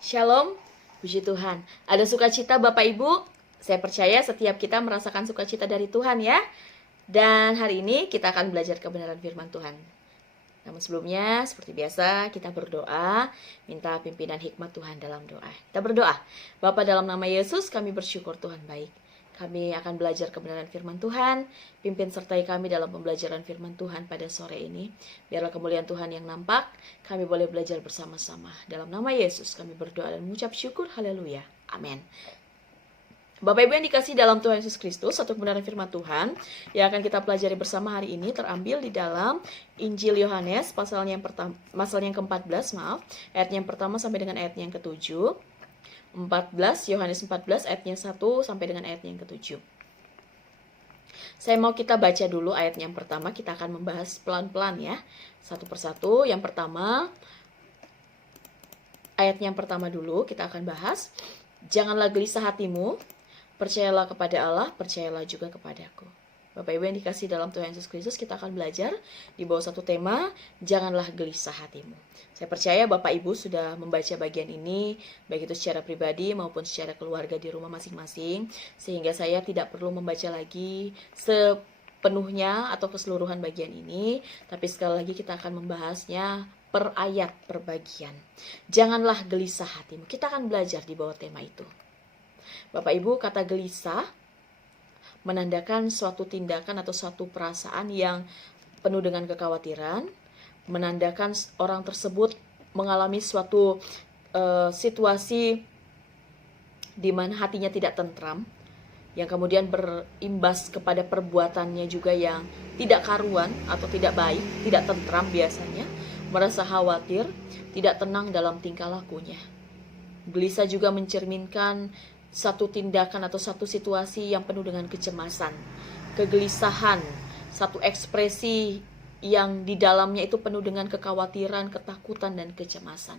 Shalom, puji Tuhan. Ada sukacita Bapak Ibu? Saya percaya setiap kita merasakan sukacita dari Tuhan ya. Dan hari ini kita akan belajar kebenaran firman Tuhan. Namun sebelumnya, seperti biasa, kita berdoa, minta pimpinan hikmat Tuhan dalam doa. Kita berdoa, Bapa dalam nama Yesus, kami bersyukur Tuhan baik. Kami akan belajar kebenaran firman Tuhan, pimpin sertai kami dalam pembelajaran firman Tuhan pada sore ini. Biarlah kemuliaan Tuhan yang nampak, kami boleh belajar bersama-sama. Dalam nama Yesus kami berdoa dan mengucap syukur, haleluya, amin. Bapak Ibu yang dikasih dalam Tuhan Yesus Kristus, satu kebenaran firman Tuhan yang akan kita pelajari bersama hari ini terambil di dalam Injil Yohanes pasalnya yang ke-14, ayatnya yang pertama sampai dengan ayatnya yang ke-7. 14, Yohanes 14 ayatnya 1 sampai dengan ayatnya yang ke-7. Saya mau kita baca dulu ayat yang pertama, kita akan membahas pelan-pelan ya, satu persatu. Yang pertama, ayat yang pertama dulu kita akan bahas. Janganlah gelisah hatimu, percayalah kepada Allah, percayalah juga kepadaku. Bapak Ibu yang dikasih dalam Tuhan Yesus Kristus, kita akan belajar di bawah satu tema, janganlah gelisah hatimu. Saya percaya Bapak Ibu sudah membaca bagian ini, baik itu secara pribadi maupun secara keluarga di rumah masing-masing, sehingga saya tidak perlu membaca lagi sepenuhnya atau keseluruhan bagian ini, tapi sekali lagi kita akan membahasnya per ayat, per bagian. Janganlah gelisah hatimu. Kita akan belajar di bawah tema itu. Bapak Ibu, kata gelisah menandakan suatu tindakan atau suatu perasaan yang penuh dengan kekhawatiran, menandakan orang tersebut mengalami suatu situasi di mana hatinya tidak tentram, yang kemudian berimbas kepada perbuatannya juga yang tidak karuan atau tidak baik, tidak tentram biasanya, merasa khawatir, tidak tenang dalam tingkah lakunya. Gelisah juga mencerminkan satu tindakan atau satu situasi yang penuh dengan kecemasan, kegelisahan, satu ekspresi yang di dalamnya itu penuh dengan kekhawatiran, ketakutan, dan kecemasan.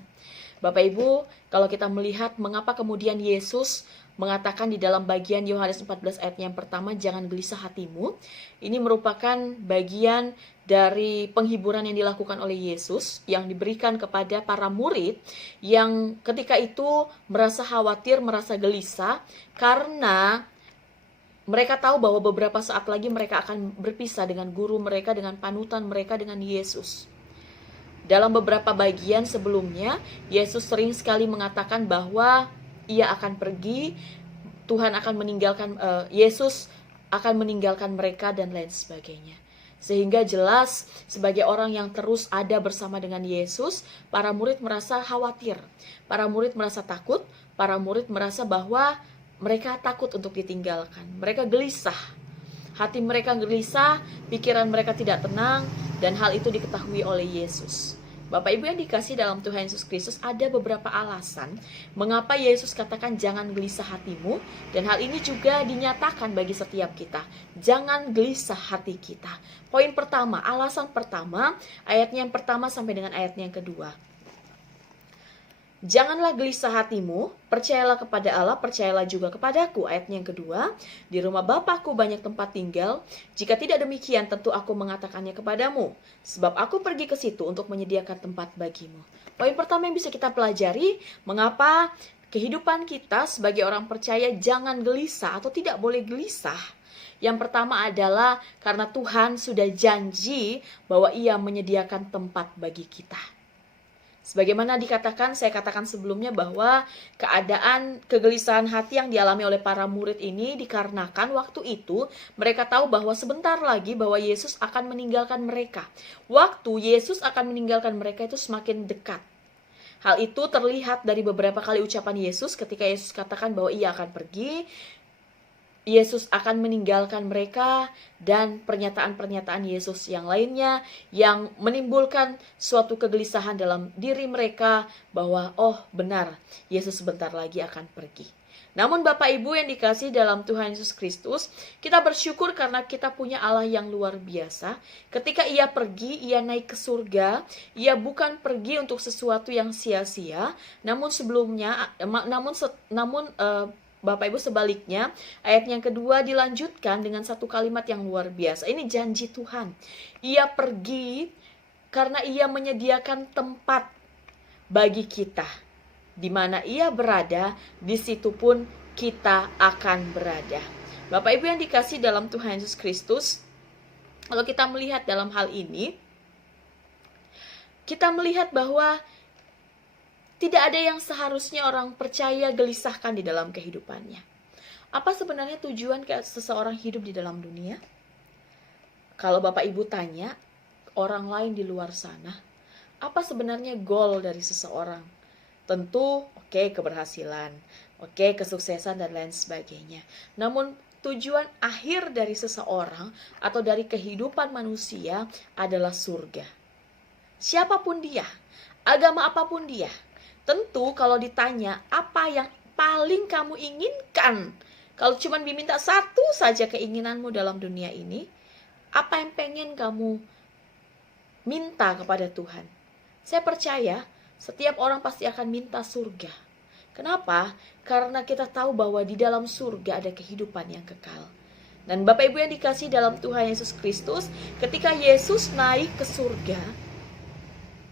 Bapak Ibu, kalau kita melihat mengapa kemudian Yesus mengatakan di dalam bagian Yohanes 14 ayat yang pertama, jangan gelisah hatimu. Ini merupakan bagian dari penghiburan yang dilakukan oleh Yesus yang diberikan kepada para murid yang ketika itu merasa khawatir, merasa gelisah karena mereka tahu bahwa beberapa saat lagi mereka akan berpisah dengan guru mereka, dengan panutan mereka, dengan Yesus. Dalam beberapa bagian sebelumnya, Yesus sering sekali mengatakan bahwa ia akan pergi, Tuhan akan meninggalkan, Yesus akan meninggalkan mereka dan lain sebagainya. Sehingga jelas sebagai orang yang terus ada bersama dengan Yesus, para murid merasa khawatir, para murid merasa takut, para murid merasa bahwa mereka takut untuk ditinggalkan, mereka gelisah, hati mereka gelisah, pikiran mereka tidak tenang, dan hal itu diketahui oleh Yesus. Bapak Ibu yang dikasih dalam Tuhan Yesus Kristus, ada beberapa alasan mengapa Yesus katakan jangan gelisah hatimu, dan hal ini juga dinyatakan bagi setiap kita. Jangan gelisah hati kita. Poin pertama, alasan pertama, ayatnya yang pertama sampai dengan ayatnya yang kedua. Janganlah gelisah hatimu, percayalah kepada Allah, percayalah juga kepadaku. Ayatnya yang kedua, di rumah Bapakku banyak tempat tinggal, jika tidak demikian tentu aku mengatakannya kepadamu, sebab aku pergi ke situ untuk menyediakan tempat bagimu. Poin pertama yang bisa kita pelajari, mengapa kehidupan kita sebagai orang percaya jangan gelisah atau tidak boleh gelisah. Yang pertama adalah karena Tuhan sudah janji bahwa Ia menyediakan tempat bagi kita. Sebagaimana dikatakan, saya katakan sebelumnya bahwa keadaan kegelisahan hati yang dialami oleh para murid ini dikarenakan waktu itu mereka tahu bahwa sebentar lagi bahwa Yesus akan meninggalkan mereka. Waktu Yesus akan meninggalkan mereka itu semakin dekat. Hal itu terlihat dari beberapa kali ucapan Yesus ketika Yesus katakan bahwa Ia akan pergi, Yesus akan meninggalkan mereka, dan pernyataan-pernyataan Yesus yang lainnya yang menimbulkan suatu kegelisahan dalam diri mereka bahwa oh benar, Yesus sebentar lagi akan pergi. Namun Bapak Ibu yang dikasih dalam Tuhan Yesus Kristus, kita bersyukur karena kita punya Allah yang luar biasa. Ketika Ia pergi, Ia naik ke surga, Ia bukan pergi untuk sesuatu yang sia-sia, namun Bapak Ibu sebaliknya, ayat yang kedua dilanjutkan dengan satu kalimat yang luar biasa. Ini janji Tuhan. Ia pergi karena Ia menyediakan tempat bagi kita. Di mana Ia berada, di situ pun kita akan berada. Bapak Ibu yang dikasihi dalam Tuhan Yesus Kristus, kalau kita melihat dalam hal ini, kita melihat bahwa tidak ada yang seharusnya orang percaya gelisahkan di dalam kehidupannya. Apa sebenarnya tujuan seseorang hidup di dalam dunia? Kalau Bapak Ibu tanya orang lain di luar sana, apa sebenarnya goal dari seseorang? Tentu, keberhasilan, kesuksesan dan lain sebagainya. Namun tujuan akhir dari seseorang atau dari kehidupan manusia adalah surga. Siapapun dia, agama apapun dia, tentu kalau ditanya apa yang paling kamu inginkan, kalau cuma diminta satu saja keinginanmu dalam dunia ini, apa yang pengen kamu minta kepada Tuhan? Saya percaya setiap orang pasti akan minta surga. Kenapa? Karena kita tahu bahwa di dalam surga ada kehidupan yang kekal. Dan Bapak Ibu yang dikasihi dalam Tuhan Yesus Kristus, ketika Yesus naik ke surga,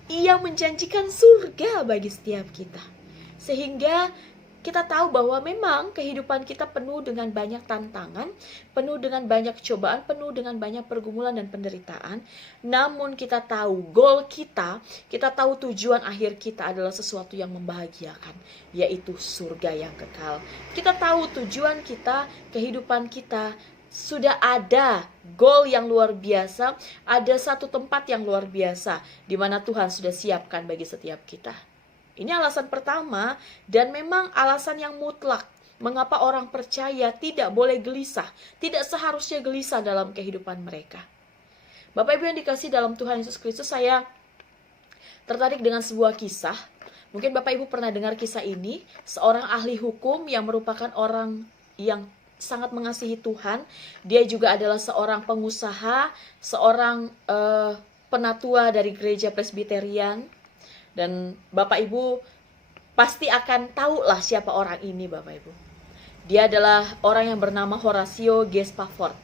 Ia menjanjikan surga bagi setiap kita. Sehingga kita tahu bahwa memang kehidupan kita penuh dengan banyak tantangan, penuh dengan banyak cobaan, penuh dengan banyak pergumulan dan penderitaan. Namun kita tahu goal kita tahu tujuan akhir kita adalah sesuatu yang membahagiakan, yaitu surga yang kekal. Kita tahu tujuan kita, kehidupan kita sudah ada goal yang luar biasa, ada satu tempat yang luar biasa di mana Tuhan sudah siapkan bagi setiap kita. Ini alasan pertama dan memang alasan yang mutlak mengapa orang percaya tidak boleh gelisah, tidak seharusnya gelisah dalam kehidupan mereka. Bapak Ibu yang dikasihi dalam Tuhan Yesus Kristus, saya tertarik dengan sebuah kisah. Mungkin Bapak Ibu pernah dengar kisah ini, seorang ahli hukum yang merupakan orang yang sangat mengasihi Tuhan. Dia juga adalah seorang pengusaha, seorang penatua dari gereja Presbyterian. Dan Bapak Ibu pasti akan tahu lah siapa orang ini, Bapak Ibu. Dia adalah orang yang bernama Horatio G. Spafford.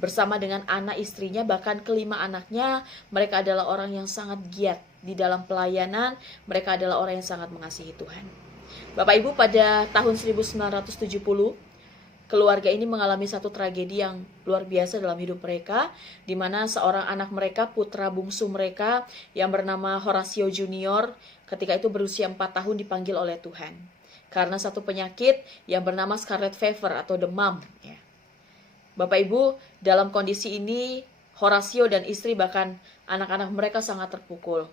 Bersama dengan anak istrinya, bahkan kelima anaknya, mereka adalah orang yang sangat giat di dalam pelayanan. Mereka adalah orang yang sangat mengasihi Tuhan. Bapak Ibu, pada tahun 1970, keluarga ini mengalami satu tragedi yang luar biasa dalam hidup mereka, di mana seorang anak mereka, putra bungsu mereka yang bernama Horatio Junior, ketika itu berusia 4 tahun dipanggil oleh Tuhan karena satu penyakit yang bernama scarlet fever atau demam. Bapak Ibu, dalam kondisi ini Horatio dan istri bahkan anak-anak mereka sangat terpukul.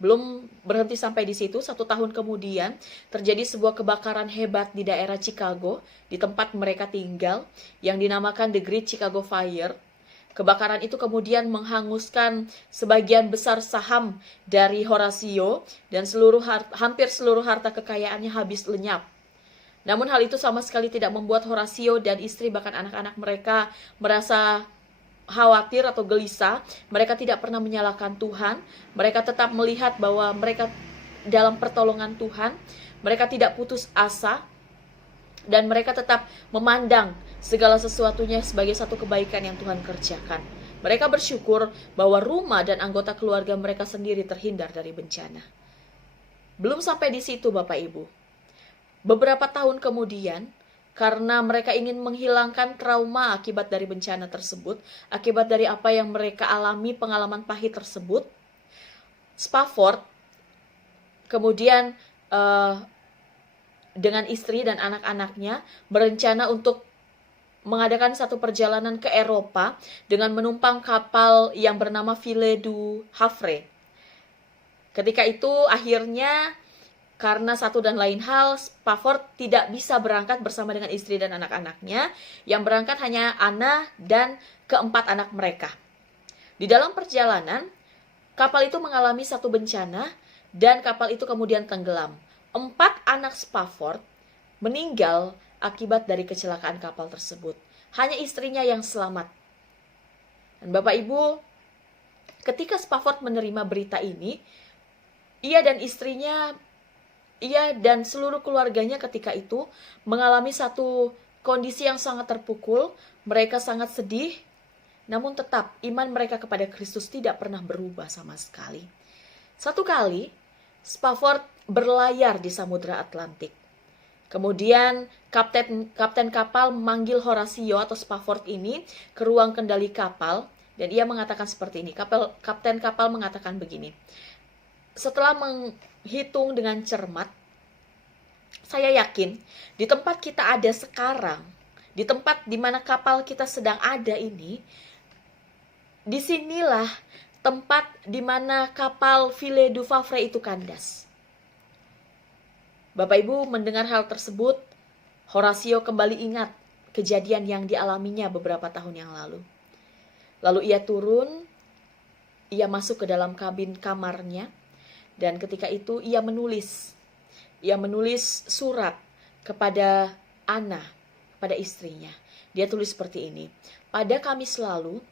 Belum berhenti sampai di situ, 1 tahun kemudian terjadi sebuah kebakaran hebat di daerah Chicago, di tempat mereka tinggal, yang dinamakan The Great Chicago Fire. Kebakaran itu kemudian menghanguskan sebagian besar saham dari Horatio dan hampir seluruh harta kekayaannya habis lenyap. Namun hal itu sama sekali tidak membuat Horatio dan istri bahkan anak-anak mereka merasa khawatir atau gelisah. Mereka tidak pernah menyalahkan Tuhan. Mereka tetap melihat bahwa mereka dalam pertolongan Tuhan. Mereka tidak putus asa. Dan mereka tetap memandang segala sesuatunya sebagai satu kebaikan yang Tuhan kerjakan. Mereka bersyukur bahwa rumah dan anggota keluarga mereka sendiri terhindar dari bencana. Belum sampai di situ, Bapak Ibu. Beberapa tahun kemudian, karena mereka ingin menghilangkan trauma akibat dari bencana tersebut, akibat dari apa yang mereka alami, pengalaman pahit tersebut, Spafford kemudian dengan istri dan anak-anaknya berencana untuk mengadakan satu perjalanan ke Eropa dengan menumpang kapal yang bernama Ville du Havre. Ketika itu akhirnya karena satu dan lain hal, Spafford tidak bisa berangkat bersama dengan istri dan anak-anaknya. Yang berangkat hanya Anna dan keempat anak mereka. Di dalam perjalanan, kapal itu mengalami satu bencana dan kapal itu kemudian tenggelam. 4 anak Spafford meninggal akibat dari kecelakaan kapal tersebut. Hanya istrinya yang selamat. Dan Bapak Ibu, ketika Spafford menerima berita ini, ia dan seluruh keluarganya ketika itu mengalami satu kondisi yang sangat terpukul. Mereka sangat sedih, namun tetap iman mereka kepada Kristus tidak pernah berubah sama sekali. Satu kali Spafford berlayar di Samudra Atlantik. Kemudian kapten kapal memanggil Horatio atau Spafford ini ke ruang kendali kapal dan ia mengatakan seperti ini. Kapten kapal mengatakan begini. Setelah menghitung dengan cermat, saya yakin di tempat kita ada sekarang, di tempat di mana kapal kita sedang ada ini, disinilah tempat di mana kapal Ville du Havre itu kandas. Bapak Ibu mendengar hal tersebut, Horatio kembali ingat kejadian yang dialaminya beberapa tahun yang lalu. Lalu ia turun, ia masuk ke dalam kabin kamarnya, dan ketika itu ia menulis surat kepada Anna, kepada istrinya. Dia tulis seperti ini, pada Kamis lalu,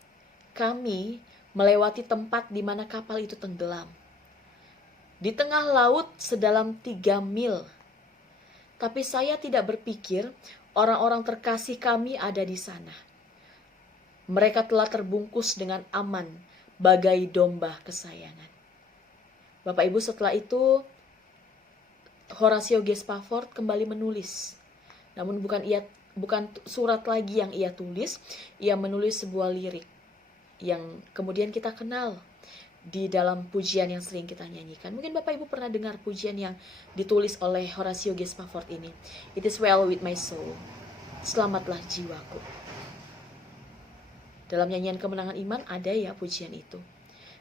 kami melewati tempat di mana kapal itu tenggelam. Di tengah laut sedalam 3 mil. Tapi saya tidak berpikir orang-orang terkasih kami ada di sana. Mereka telah terbungkus dengan aman bagai domba kesayangan. Bapak Ibu, setelah itu Horatio G. Spafford kembali menulis. Namun bukan surat lagi yang ia tulis, ia menulis sebuah lirik yang kemudian kita kenal di dalam pujian yang sering kita nyanyikan. Mungkin Bapak Ibu pernah dengar pujian yang ditulis oleh Horatio G. Spafford ini. It is well with my soul. Selamatlah jiwaku. Dalam nyanyian kemenangan iman ada ya pujian itu.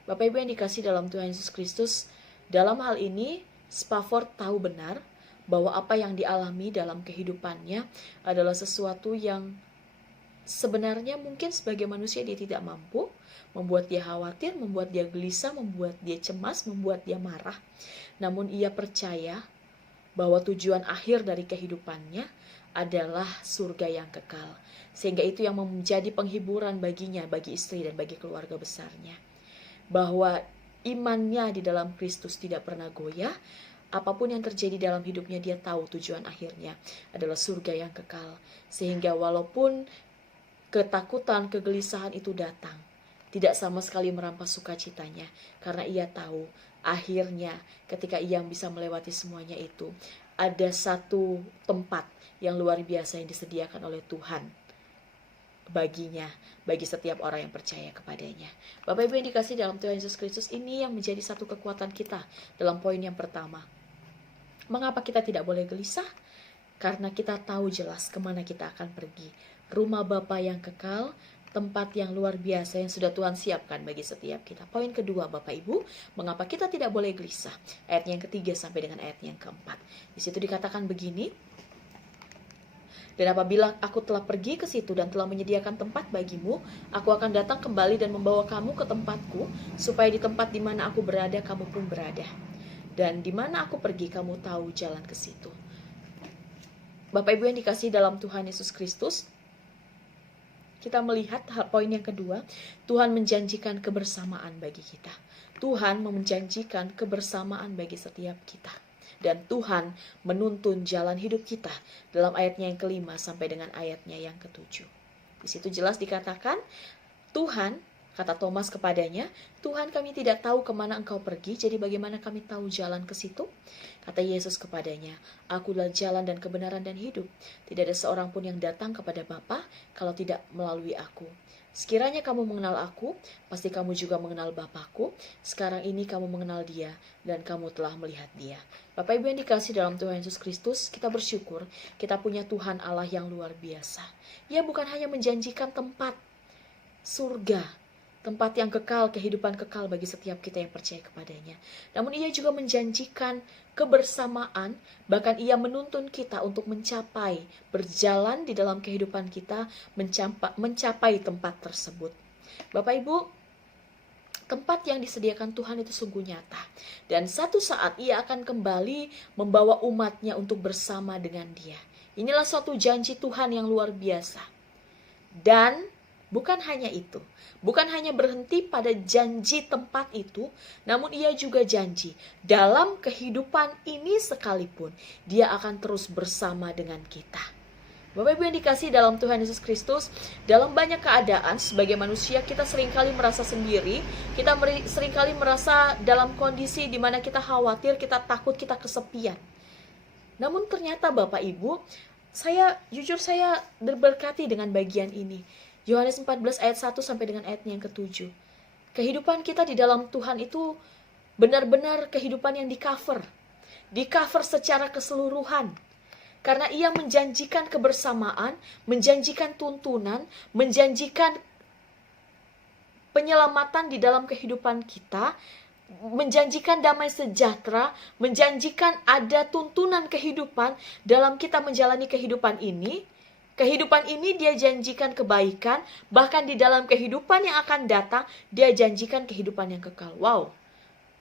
Bapak Ibu yang dikasih dalam Tuhan Yesus Kristus, dalam hal ini Spafford tahu benar bahwa apa yang dialami dalam kehidupannya adalah sesuatu yang sebenarnya mungkin sebagai manusia dia tidak mampu, membuat dia khawatir, membuat dia gelisah, membuat dia cemas, membuat dia marah. Namun ia percaya bahwa tujuan akhir dari kehidupannya adalah surga yang kekal. Sehingga itu yang menjadi penghiburan baginya, bagi istri dan bagi keluarga besarnya. Bahwa imannya di dalam Kristus tidak pernah goyah. Apapun yang terjadi dalam hidupnya, dia tahu tujuan akhirnya adalah surga yang kekal. Sehingga walaupun ketakutan, kegelisahan itu datang, tidak sama sekali merampas sukacitanya, karena ia tahu akhirnya ketika ia bisa melewati semuanya itu, ada satu tempat yang luar biasa yang disediakan oleh Tuhan baginya, bagi setiap orang yang percaya kepadanya. Bapak Ibu yang dikasih dalam Tuhan Yesus Kristus, ini yang menjadi satu kekuatan kita dalam poin yang pertama. Mengapa kita tidak boleh gelisah? Karena kita tahu jelas kemana kita akan pergi. Rumah Bapa yang kekal, tempat yang luar biasa yang sudah Tuhan siapkan bagi setiap kita. Poin kedua Bapak Ibu, mengapa kita tidak boleh gelisah? Ayat yang ketiga sampai dengan ayat yang keempat. Di situ dikatakan begini, dan apabila aku telah pergi ke situ dan telah menyediakan tempat bagimu, aku akan datang kembali dan membawa kamu ke tempatku, supaya di tempat di mana aku berada, kamu pun berada. Dan di mana aku pergi, kamu tahu jalan ke situ. Bapak Ibu yang dikasih dalam Tuhan Yesus Kristus, kita melihat poin yang kedua, Tuhan menjanjikan kebersamaan bagi kita. Tuhan menjanjikan kebersamaan bagi setiap kita. Dan Tuhan menuntun jalan hidup kita dalam ayatnya yang kelima sampai dengan ayatnya yang ketujuh. Di situ jelas dikatakan, Tuhan, kata Thomas kepadanya, Tuhan, kami tidak tahu kemana engkau pergi, jadi bagaimana kami tahu jalan ke situ? Kata Yesus kepadanya, akulah jalan dan kebenaran dan hidup. Tidak ada seorang pun yang datang kepada Bapa kalau tidak melalui aku. Sekiranya kamu mengenal aku, pasti kamu juga mengenal Bapakku. Sekarang ini kamu mengenal dia, dan kamu telah melihat dia. Bapak Ibu yang dikasih dalam Tuhan Yesus Kristus, kita bersyukur kita punya Tuhan Allah yang luar biasa. Ia bukan hanya menjanjikan tempat surga, tempat yang kekal, kehidupan kekal bagi setiap kita yang percaya kepadanya. Namun ia juga menjanjikan kebersamaan, bahkan ia menuntun kita untuk mencapai, berjalan di dalam kehidupan kita, mencapai tempat tersebut. Bapak Ibu, tempat yang disediakan Tuhan itu sungguh nyata. Dan satu saat ia akan kembali membawa umatnya untuk bersama dengan dia. Inilah suatu janji Tuhan yang luar biasa. Dan bukan hanya itu, bukan hanya berhenti pada janji tempat itu, namun ia juga janji dalam kehidupan ini sekalipun dia akan terus bersama dengan kita. Bapak Ibu yang dikasihi dalam Tuhan Yesus Kristus, dalam banyak keadaan sebagai manusia kita seringkali merasa sendiri, kita seringkali merasa dalam kondisi di mana kita khawatir, kita takut, kita kesepian. Namun ternyata Bapak Ibu, jujur saya berberkati dengan bagian ini. Yohanes 14 ayat 1 sampai dengan ayatnya yang ke-7. Kehidupan kita di dalam Tuhan itu benar-benar kehidupan yang di-cover secara keseluruhan. Karena ia menjanjikan kebersamaan, menjanjikan tuntunan, menjanjikan penyelamatan di dalam kehidupan kita, menjanjikan damai sejahtera, menjanjikan ada tuntunan kehidupan dalam kita menjalani kehidupan ini. Kehidupan ini dia janjikan kebaikan, bahkan di dalam kehidupan yang akan datang, dia janjikan kehidupan yang kekal. Wow,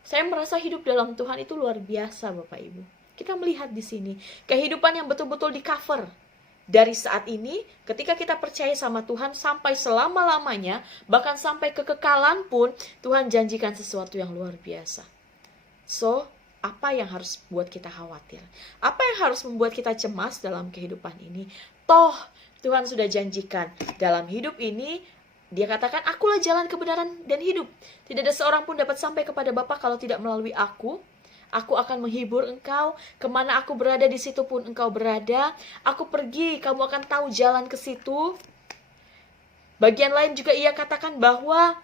saya merasa hidup dalam Tuhan itu luar biasa Bapak Ibu. Kita melihat di sini kehidupan yang betul-betul di-cover. Dari saat ini, ketika kita percaya sama Tuhan sampai selama-lamanya, bahkan sampai kekekalan pun, Tuhan janjikan sesuatu yang luar biasa. So, apa yang harus buat kita khawatir? Apa yang harus membuat kita cemas dalam kehidupan ini? Toh, Tuhan sudah janjikan dalam hidup ini, Dia katakan, akulah jalan kebenaran dan hidup. Tidak ada seorang pun dapat sampai kepada Bapa kalau tidak melalui aku. Aku akan menghibur engkau, kemana aku berada di situ pun engkau berada. Aku pergi, kamu akan tahu jalan ke situ. Bagian lain juga ia katakan bahwa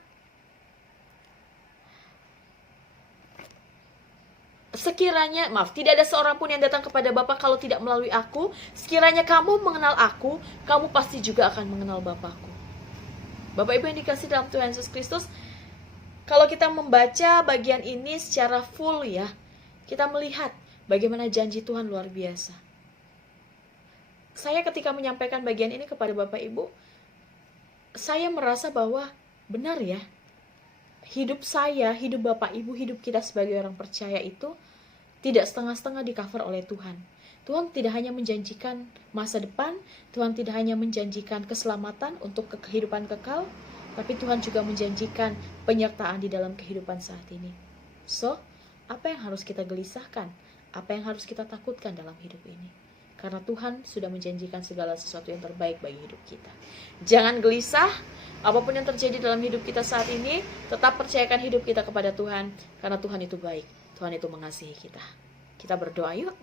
sekiranya, tidak ada seorang pun yang datang kepada Bapa kalau tidak melalui aku. Sekiranya kamu mengenal aku, kamu pasti juga akan mengenal Bapakku. Bapak Ibu yang dikasihi dalam Tuhan Yesus Kristus, kalau kita membaca bagian ini secara full ya, kita melihat bagaimana janji Tuhan luar biasa. Saya ketika menyampaikan bagian ini kepada Bapak Ibu, saya merasa bahwa benar ya, hidup saya, hidup Bapak Ibu, hidup kita sebagai orang percaya itu tidak setengah-setengah di-cover oleh Tuhan. Tuhan tidak hanya menjanjikan masa depan, Tuhan tidak hanya menjanjikan keselamatan untuk kehidupan kekal, tapi Tuhan juga menjanjikan penyertaan di dalam kehidupan saat ini. So, apa yang harus kita gelisahkan? Apa yang harus kita takutkan dalam hidup ini? Karena Tuhan sudah menjanjikan segala sesuatu yang terbaik bagi hidup kita. Jangan gelisah, apapun yang terjadi dalam hidup kita saat ini, tetap percayakan hidup kita kepada Tuhan, karena Tuhan itu baik, Tuhan itu mengasihi kita. Kita berdoa yuk.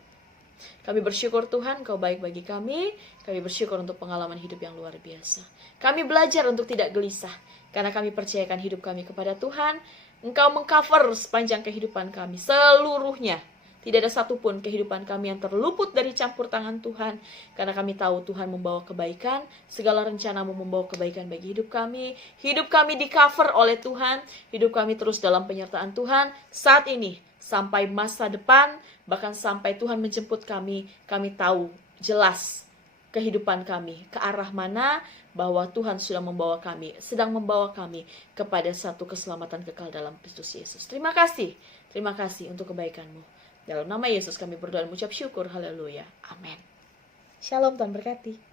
Kami bersyukur Tuhan, Kau baik bagi kami. Kami bersyukur untuk pengalaman hidup yang luar biasa. Kami belajar untuk tidak gelisah, karena kami percayakan hidup kami kepada Tuhan. Engkau mengcover sepanjang kehidupan kami, seluruhnya. Tidak ada satupun kehidupan kami yang terluput dari campur tangan Tuhan. Karena kami tahu Tuhan membawa kebaikan. Segala rencana-Mu membawa kebaikan bagi hidup kami. Hidup kami di-cover oleh Tuhan. Hidup kami terus dalam penyertaan Tuhan. Saat ini, sampai masa depan, bahkan sampai Tuhan menjemput kami, kami tahu jelas kehidupan kami, ke arah mana, bahwa Tuhan sudah membawa kami, sedang membawa kami kepada satu keselamatan kekal dalam Kristus Yesus. Terima kasih untuk kebaikan-Mu. Dalam nama Yesus kami berdoa dan mengucap syukur, haleluya, amin. Shalom, Tuhan berkati.